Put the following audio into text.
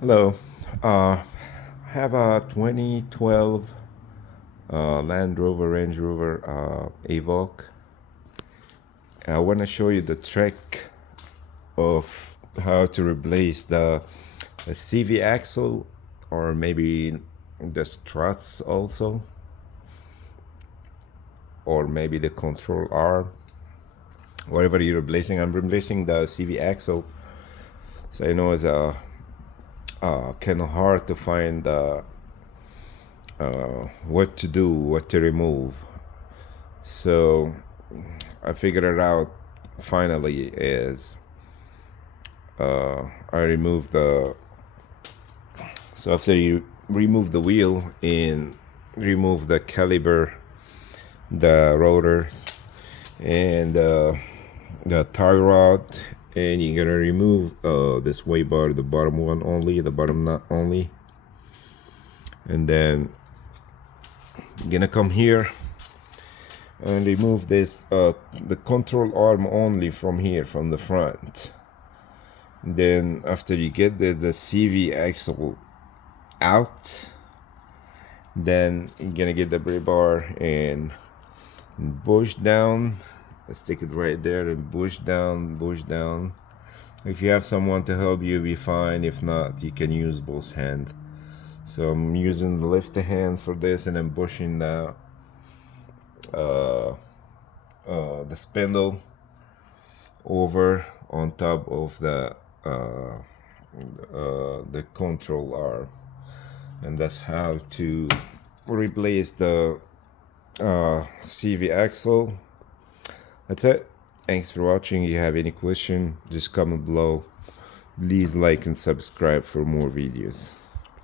Hello. I have a 2012 Land Rover Range Rover Evoque. I want to show you the trick of how to replace the CV axle or maybe the struts also, or maybe the control arm. Whatever you're replacing, I'm replacing the CV axle. So I know it's kind of hard to find what to do, what to remove. So I figured it out finally is I removed so after you remove the wheel and remove the caliper, the rotor, and the tie rod, and you're gonna remove this way bar, the bottom one only, the bottom nut only, and then you're gonna come here and remove this the control arm only from here, from the front. Then after you get the CV axle out, then you're gonna get the brake bar and push down. Let's take it right there and push down, push down. If you have someone to help you, be fine. If not, you can use both hands. So I'm using the left hand for this, and I'm pushing uh, the spindle over on top of the control arm, and that's how to replace the CV axle. That's it. Thanks for watching. If you have any question, just comment below. Please like and subscribe for more videos.